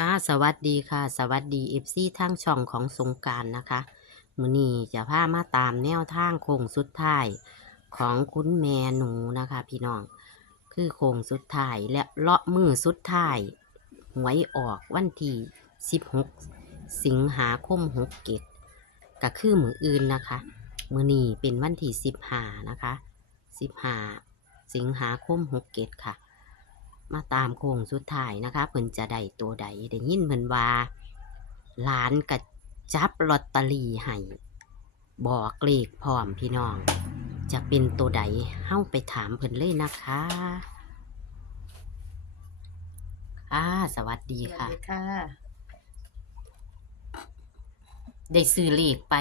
ค่ะสวัสดีค่ะ สวัสดีเอฟซีทางช่องของสงการนะคะมือนี้จะพามาตามแนวทางโค้งสุดท้ายของคุณแม่หนูนะคะ พี่น้อง คือโค้งสุดท้ายและเลาะมือสุดท้ายหวยออกวันที่16 สิงหาคม6เกตก็คือมืออื่นนะคะมือนี้เป็นวันที่15นะคะ15 สิงหาคม6เกตค่ะ มาตามโค้งสุดท้ายนะคะเพิ่นจะได้ตัวใดได้ยินเพิ่นว่าหลานกะจับลอตเตอรี่ให้บอกเลขพร้อมพี่น้อง จะเป็นตัวใดเฮ้าไปถามเพิ่นเลยนะคะค่ะสวัสดีค่ะสวัสดีค่ะ ได้ซื้อเลขไป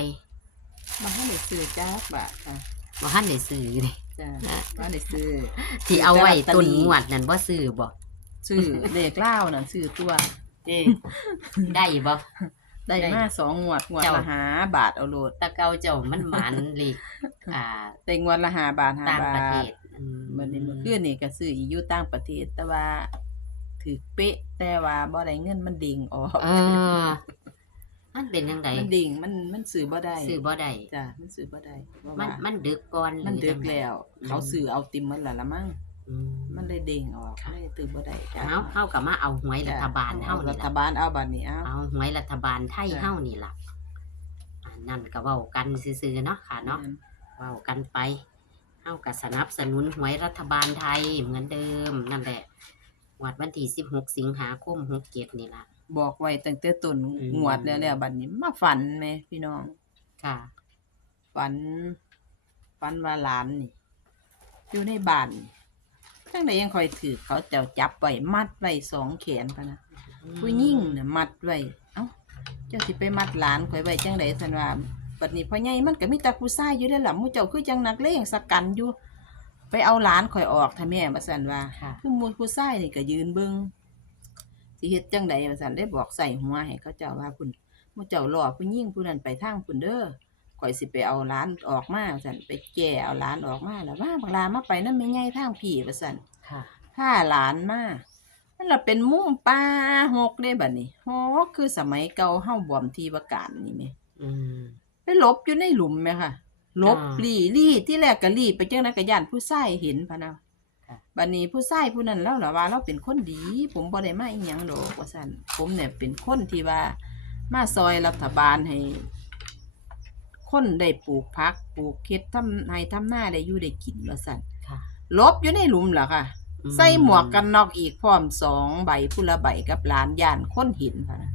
มาให้ได้ซื้อจ้าบาทค่ะ บ่ทันได้ซื้อเลย จ้ามาได้ซื้อ ที่เอาไว้ซื้อลอตเตอต้นรี่งวดนั่นบ่ซื้อบ่ซื้อเลขเล่านั่นซื้อตัวเจได้บ่ได้ได้มาสองงวดงวดเจ้าละหาบาทเอาโลดแตะเกาเจ้ามันหมันเลขอ่าแต่งวดละหาบาทหาต่างบาประเททศอืมันนี้มันคือนี่ก็ซื้ออีอยู่ต่างประเทศแต่ว่าถือเป๊ะแต่ว่าบ่ได้เงินมันดิ่งออกเออ มันเป็นยังไงมันดิ่งมันมันซื้อบ่ได้ซื้อบ่ได้จ้ามันซื้อบ่ได้เพราะมันว่ามันดึกก่อนหรือมันดึกจังใแล้วอืมเขาซื้อเอาติมมันละละมั้งอืมมันได้เด้งออกได้ตื่นบ่ได้จ้ะเฮาเฮากับมาเอาหวยรัฐบาลเฮารันี่ฐล่ะบาลเอาบัดนี้เอาเอาหวยรัฐบาลไทยจ้ะเฮานี่ล่ะอันนั่นก็เว้ากันซื่อๆเนาะค่ะเนาะเว้ากันไปเฮาก็สนับสนุนหวยรัฐบาลไทยเหมือนเดิมนั่นแหละงวดวันที่16สิงหาคม67นี่ล่ะ บอกไว้ตั้งแต่ต้นอืม งวดแล้วแล้วบัดนี้มาฝันแหมพี่น้อง ค่ะ ฝัน ฝันว่าหลานนี่อยู่ในบ้านจังไดยังคอยถือเขาเจ้าจับไว้มัดไว้สองแขนพะนะ ผู้หญิงน่ะมัดไว้ เอ้า เจ้าสิไปมัดหลานข่อยไว้จังไดซั่นว่าบัดนี้พ่อใหญ่มันก็มีแต่ผู้ชายอยู่เด้อล่ะหมู่เจ้าคือจังนักเลงสกันอยู่ ไปเอาหลานข่อยออกถ้าแม่ว่าซั่นว่าค่ะ คือหมู่ผู้ชายนี่ก็ยืนเบิ่ง สิเฮ็ดจังใดว่าซั่นได้บอกใส่หัวให้เขาเจ้าว่าพุ่นหมู่เจ้ารอผู้หญิงผู้นั้นไปทางพุ่นเด้อข่อยสิไปเอาหลานออกมาว่าซั่นไปแก่เอาหลานออกมาแล้วว่าบักหลามาไปนำแม่ใหญ่ทางพี่ว่าซั่นค่ะ พาหลานมานั่นล่ะเป็นมุ้งป่าหกเด้บัดนี้หกคือสมัยเก่าเฮาบ่อมทีประการนี่แหมอืม ไปหลบอยู่ในหลุมแหมค่ะหลบอ่า ลี่ลี่ที่แรกก็ลี่ไปจังนั้นก็ย่านผู้ชายเห็นพะนะค่ะ บัดนี้ผู้ชายผู้นั้นแล้วล่ะว่าเราเป็นคนดี ผมบ่ได้มาอีหยังดอกว่าซั่นผมเนี่ยเป็นคนที่ว่า มาซอยรัฐบาลให้ คนได้ปลูกผักปลูกเฮ็ดทำให้ทำหน้าได้อยู่ได้กินว่าซั่นค่ะหลบอยู่ในหลุมล่ะค่ะ อืใส่หมวกกันน็อกอีกพร้อมสองใบผู้ละใบกับหลานย่านคนเห็นพะนะ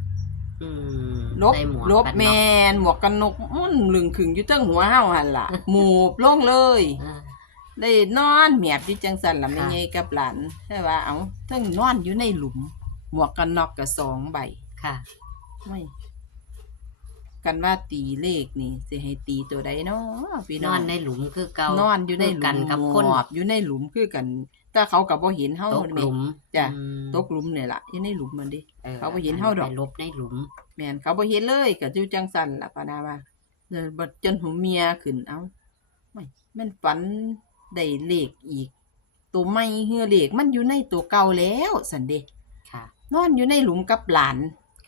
อืมลบใส่หมวกลบกันแมเนาะนหมวกกันนกมันลึงขึงอยู่เตั้งหัวเฮาหั่นล่ะ หมูบลงเลย อ่า ได้นอนเมียบอยู่จังสันล่ะแม่ค่ะใหญ่กับหลานแต่ว่าเอาเทั้งนอนอยู่ในหลุม หมวกกันน็อกก็สองใบค่ะ ไม่กันว่าตีเลขนี่สิให้ตีตัวใดเนาะพี่นน้อองนในหลุมคือเก่านอนอยู่ในหลุมกันกับคนหมอบอยู่ในหลุมคือกันแต่เขากับบ่เห็นเฮาตกหลุมจ้ะอืมตกหลุมนี่ล่ะอยู่ในหลุมมันดิออเขาบ่เห็นเฮาดอก ไปหลบในหลุม แม่นเขาบ่เห็นเลยก็อยู่จังสันล่ะปานาว่าเออบัดจนหูเมียขึ้นเอ้าไม่มันฝัน ได้เลขอีก ตัวใหม่เฮือเลขมันอยู่ในตัวเก่าแล้วสันเดะค่ะ นอนอยู่ในหลุมกับหลาน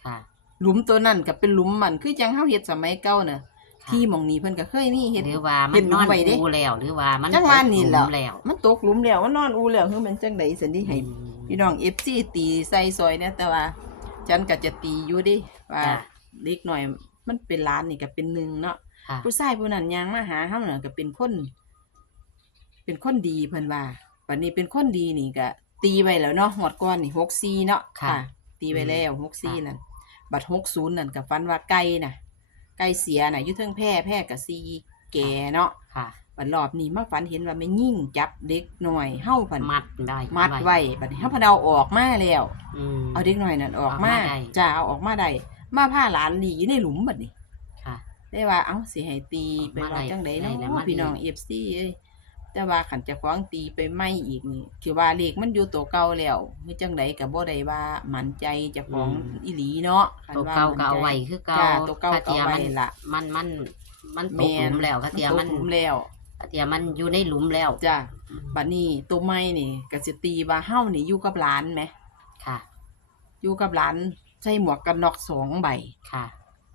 ค่ะ หลุมตัวนั้นก็เป็นหลุมมันคือจังเฮาเฮ็ดสมัยเก่าน่ะค่ะ ที่หมองนี้เพิ่นก็เคยมีเฮ็ด หรือว่ามัเห็นนหลุนมอนไว้เด้อูแล้วหรือว่ามันจังหวะนี้ตกหแหละลุมแล้วมันตกหลุมแล้วมันนอนอูแล้วคือมันจังไดสันดิให้อืม พี่น้อง FC ตีใส่ซอยเนี่ยแต่ว่าฉันก็จะตีอยู่ดิว่าจ้ะ เล็กหน่อยมันเป็นหล้านนี่ก็เป็นหนึ่งเนาะ ค่ะ ผู้ชายผู้นั้นยางมาหาเฮาน่ะก็เป็นคน เป็นคนดีเพิ่นว่าปัจนี้เป็นคนดีนี่ก็ตีไว้แล้วเนาะหมดก่อนนี่64เนาะค่ะ ตีไว้แล้วค่ะ64นั่นบัด60นั่นก็ฝันว่าไก่น่ะ ไก่เสียน่ะอยู่เทิงแพร่แพร่ก็ซีแก่เนาะค่ะบัดรอบนี้มาฝันเห็นว่าแม่ยิ่งจับเด็กหน่อยเฮาพันมัดได้มัดไว้บัดนี้เฮาพนเอาออกมาแล้วอืมเอาเด็กหน่อยนั่นออกมาออกมาได้จ้าเอาออกมาได้มาผ้าหลานหนีอยู่ในหลุมบัดนี้ค่ะได้ว่าเอ้าสิให้ตีออกไปมาว่าได้จังไดได้เนาะแล้วมาพี่น้องดี FC เอ้ย แต่ว่าขันเจะคว้าของตีไปไม่อีกนี่คือว่าเลขมันอยู่ตัวเก่าแล้วคือจังไดก็บ่ได้ว่ามั่นใจเจะของอีหลีเนาะคันตัวว่าเก่ามั่นก็เอาใจไว้คือเก่าจ้าตัวเก่าก็ถ้เอาไว้มันล่ะมันมันมันตกแม่หลุนมแล้วก็เทียตมักนหลุมแล้วก็เทียมันอยู่ในหลุมแล้วจ้าบัดนี้ตัวใหม่นี่ก็สิตีว่าเฮานี่อยู่กับหลานไหมค่ะ อยู่กับหลานใส่หมวกกันน็อกสองใบค่ะ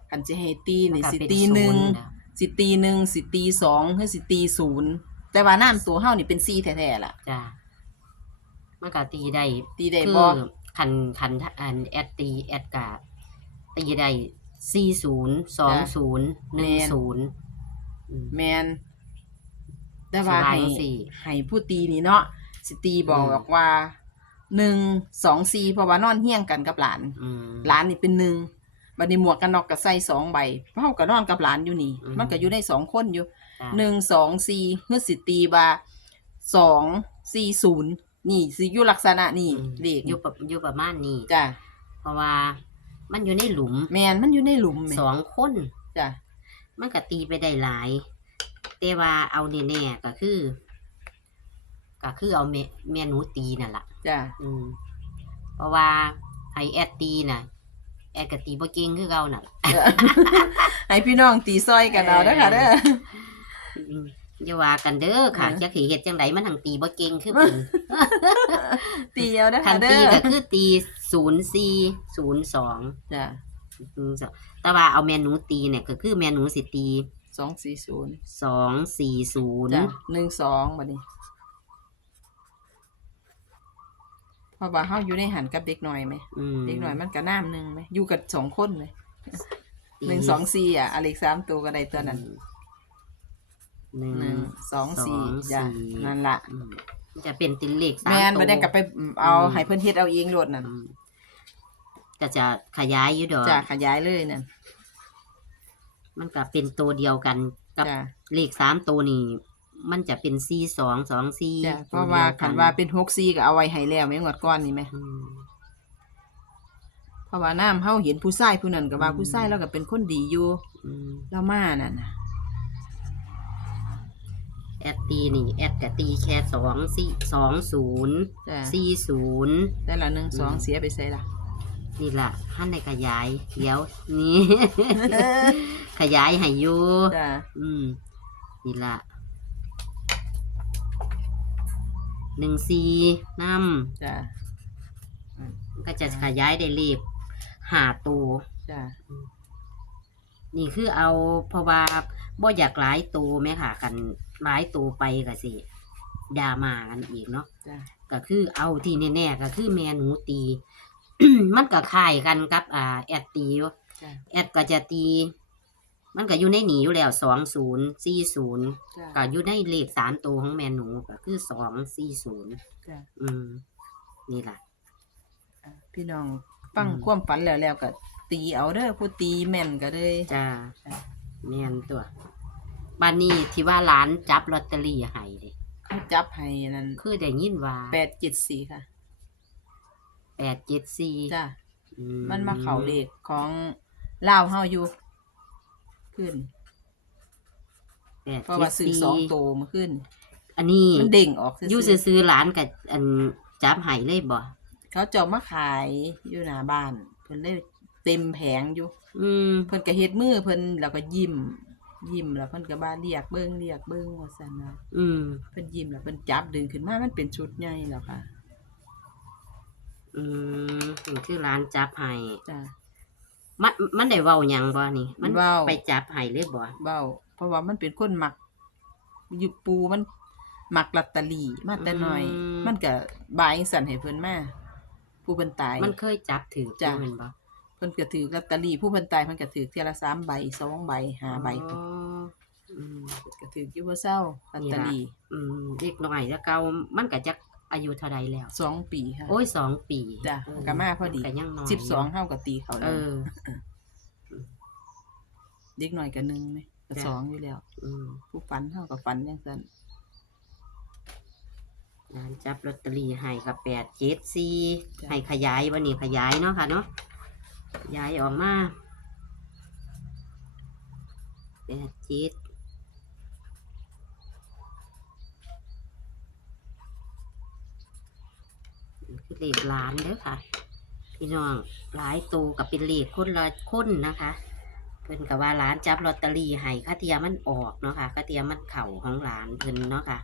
คันจะให้ตีนี่มัก็สิเป็ตีหนึ่งศูย์แล้วสิตีหนึ่งสิตีสองหรือสิตีศูนย์ แต่ว่าน้ำตัวเฮานี่เป็นซีแท้ๆล่ะ จ้ะมันก็ตีได้ตีได้คือบ่คันคันอันแอดตีแอดกาตีได้สี่ศูนย์สองศูนย์หนึ่งศูนย์ แมนแต่ว่าสิว่าให้จังซี่ให้ผู้ตีนี่เนาะสิตีบอกอืมว่าหนึ่งสองสี่เพราะว่านอนเฮี้ยงกันกับหลาน อืม หลานนี่เป็นหนึ่งบัดนี้หมวกกันน็อกก็ใส่สองใบเฮาก็นอนกับหลานอยู่นี่ อืม มันก็อยู่ได้สองคนอยู่จ้ะ หนึ่งสองสี่เฮือสิตีบาสองสี่ศูนย์นี่สิอยู่ลักษณะนี่อืมเลขอยู่ประอยู่ประมาณนี้จ้ะเพราะว่ามันอยู่ในหลุมแมนมันอยู่ในหลุมแม่สองคนจ้ะมันก็ตีไปได้หลาย แต่ว่าเอาแน่ๆก็คือ ก็คือเอาแม่แม่หนูตีนั่นล่ะจ้ะอืมเพราะว่าให้แอดตีน่ะแอดก็ตีบ่เก่งคือเก่าน่ะจ้ะให้พี่น้องตีซอยกันเอาเด้อค่ะเด้อ อืมอย่าว่ากันเด้อค่ะเออจักสิเฮ็ดจังไดมันทั้งตีบ่เก่งคือเพิ่นตีเอาเด้อคัค่ะนเด้ตีอก็คือตี04 02จ้ะอืมแต่ว่าเอาแม่หนูตีเนี่ยก็คือแม่หนูสิตีสองสี่ศูนย์240จ้ะหนึ่งสองบัดนี้เพราะว่าเฮาอยู่ในหันกับเด็กหน่อยไหมอืมเด็กหน่อยมันก็น้ำหนึ่งไหมอยู่กับสองคนไหมตีหนึ่งสองสี่อะอเล็กสามตัวก็ได้ตัวนั้น หนึ่งหนึ่งสองสี่สองจ้ะสี่นั่นละอืมมันจะเป็นตินเลขสามแมนตัวมาได้กลับไปเอาอืม ให้เพื่อนเฮ็ดเอาเองโลดนั่นอืมก็จะขยายอยู่ดอกจ้ะขยายเลยนั่นมันก็เป็นตัวเดียวกันกับจ้ะเลขสามตัวนี่มันจะเป็นสี่สองสองสี่จ้ะเพราะว่าคันว่าเป็นหกสี่ก็เอาไว้ให้แล้วไม่งวดก้อนนี่ไหมอืม เพราะว่าน้ำเฮาเห็นผู้ชายผู้นั้นก็ว่าอืม ผู้ชายแล้วก็เป็นคนดีอยู่ อืมแล้วมานั่นน่ะ แอดตีนี่ แอดกับตีแค่สองสี่สองศูนย์จ้ะ สี่ศูนย์แต่ละหนึ่งสองอืมเสียไปใส่ละนี่ล่ะท่านในขยายเดี๋ยวนี่ ขยายให้อยู่จ้ะอืมนี่ละหนึ่งซีนจ้ะำก็จะขยายได้เลขหาตัว จ้ะนี่คือเอาเพราะว่าบ่อยากหลายตัวไหมค่ะกัน หลายตัวไปก็สิดรามากันอีกเนาะจ้ะ ก็คือเอาที่แน่ๆก็คือแม่หนูตี มันก็คล้ายกันกับ อ่า แอดตีอยู่จ้ะแอดก็จะตี มันก็อยู่ในหนีอยู่แล้วสองศูนย์สี่ศูนย์ จ้ะ ก็อยู่ในเลขสามตัวของแม่หนูก็คือสองสี่ศูนย์จ้ะ อืม นี่แหละอะ พี่น้องฟังอืม ความฝันแล้วแล้วก็ตีเอาเด้อผู้ตีแม่นก็เลย จ้าจ้ะ แม่นตัว บ้านนี้ที่ว่าร้านจับลอตเตอรี่ให้เดิเขาจับให้นั่นคือได้ยินว่าแปดเจ็ดสี่ค่ะแปดเจ็ดสี่จ้ะอืมันมาเขาเลขของลาวเฮาอยู่ ขึ้นแปดเพราะเจ็ว่าดซื้อสี่สองโตวมาขึ้น อันนี้มันเด้งออกซื่อยู่อซื้อๆร้านกับอันจับให้เลยบ่ๆเขาเจะมาขายอยู่หน้าบ้าน เพิ่นเลยเต็มแผงอยู่ อืม เพิ่นก็เฮ็ดมือเพิ่นแล้วก็ยิ้ม ยิ้มแล้วเพิ่นก็บ้าเรียกเบิ่งเรียกเบิ่งว่าซั่นว่าอืม เพิ่นยิ้มแล้วเพิ่นจับดึงขึ้นมามันเป็นชุดใหญ่แล้วค่ะอืมนี่คือร้านจับให้จ้ะ มันมันได้เว้าหยังบ่นี่ มันเว้า ไปจับให้เลยบ่เว้าเพราะว่ามันเป็นคนมักอยู่ปูมันมักลอตเตอรี่มาแต่น้อย มันก็บายสั่นให้เพิ่นมาผู้เพิ่นตาย มันเคยจับถือจ้ะแม่นบ่ เพิ่นก็ถือลอตเตอรี่ผู้เพิ่นตายเพิ่นก็ถือเทียละสามใบสองใบห้าใบอ๋ออืมก็ถืออยู่บ่เศร้าลอตเตอรี่อืมเด็กน้อยแล้วเก่ามันก็จักอายุเท่าใดแล้ว สองปีค่ะ โอ้ยสองปีจ้ะเออก็มาพอดี ก็ยังน้อยสิบสองเท่ากับตีเขาเอแล้วอ เด็กหน่อยก็หนึ่งไหมก็จ้ะ สองอยู่แล้ว อืมผู้ฝันเท่ากับฝันอย่างนั้นร้านจับลอตเตอรี่ให้กับแปดเจ็ดสี่ให้ขยายวันนี้ขยายเนาะค่ะเนาะข ยายออกมาแปดเจ็ดเลขล้านเด้อค่ะ พี่น้องหลายตูกับเป็นเลขคนละคนนะคะเพิ่นกับว่าร้านจับลอตเตอรี่ให้คาเทียมันออกเนาะค่ะคาเทียมันเข่าของร้านเพิ่นเนาะค่ะ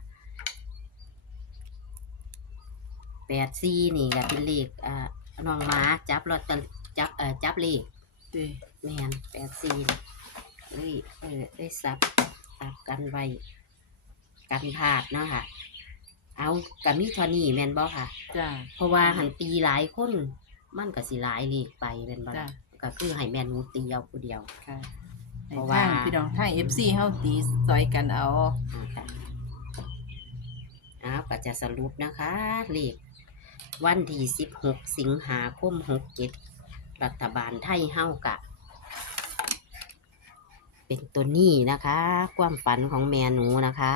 แปดซีนี่ก็เป็นเลขอ่าน้องม้าจับลอตเตอรี่ จับเอ่อจับเลขเด้แมนแปดสี่เลยเออได้ซับซับกันไว้กันพลาดเนาะค่ะ เอากะมีเทอนี่แมนบ่ค่ะ จ้า เพราะว่าหันตีหลายคนมันก็สิหลายเลขไปแม่นบ่จ้าล่ะก็คือให้แม่นหนูตีเอาผู้เดียว ค่ะเพให้ราะว่า ทางพี่น้องทาง FC เฮาตีซอยกันเอา อ่าค่ะอ้าวก็จะสรุปนะคะเลขวันที่16สิงหาคม67 รัฐบาลไทยเฮากะ เป็นตัวนี้นะคะ ความฝันของแม่หนูนะคะ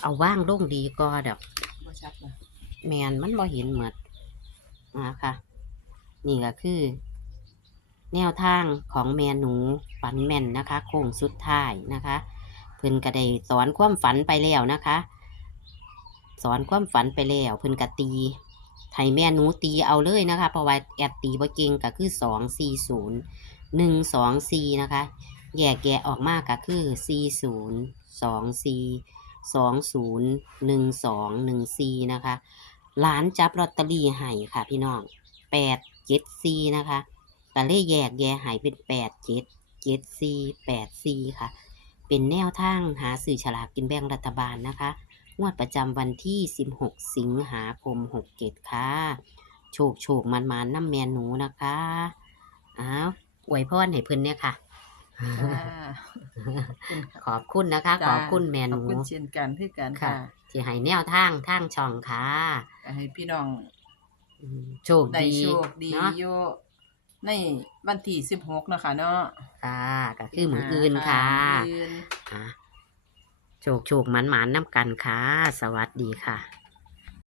เอาว่างลงดีก็ดอกบ่ชัดแมนมันบ่เห็นเหมือดนะคะนี่ก็คือ แนวทางของแมนหนูฝันแม่นนะคะ โค้งสุดท้ายนะคะ เพิ่นก็ได้สอนความฝันไปแล้วนะคะ สอนความฝันไปแล้วเพิ่นก็ตีไทยแม่หนูตีเอาเลยนะคะ เพราะว่าแอดตีบ่เก่งก็คือสองสี่ศูนย์หนึ่งสองสี่นะคะ แยกแยะออกมาก็คือสี่ศูนย์สองสี่สองศูนย์หนึ่งสองหนึ่งสี่นะคะร้านจับลอตเตอรี่ให้ค่ะพี่น้องแปดเจ็ดสี่นะคะก็เลยแยกแยะให้เป็นแปดเจ็ดเจ็ดสี่แปดสี่ค่ะ เป็นแนวทางหาสื่อฉลากกินแบ่งรัฐบาลนะคะ งวดประจำวันที่ 16 สิงหาคม67ค่ะ โชคโชคมันมาน้ำแมนหนูนะคะอ้าวอวยพรให้เพิ่นเนี่ยค่ะจ้าขอบคุณนะคะจ้าขอบคุณแมนขหอบนูคุณเช่นกันคือกันค่ะค่ะที่ให้แนวทางทางช่องค่ะให้พี่น้องอืมโชคได้ดีโชคดีเนาะอยู่ในวันที่16เนาะค่ะเนาะค่ะก็คือมืออื่นค่ะ มื้ออื่น อะ โชคโชคมันมันๆน้ำกันค่ะ สวัสดีค่ะ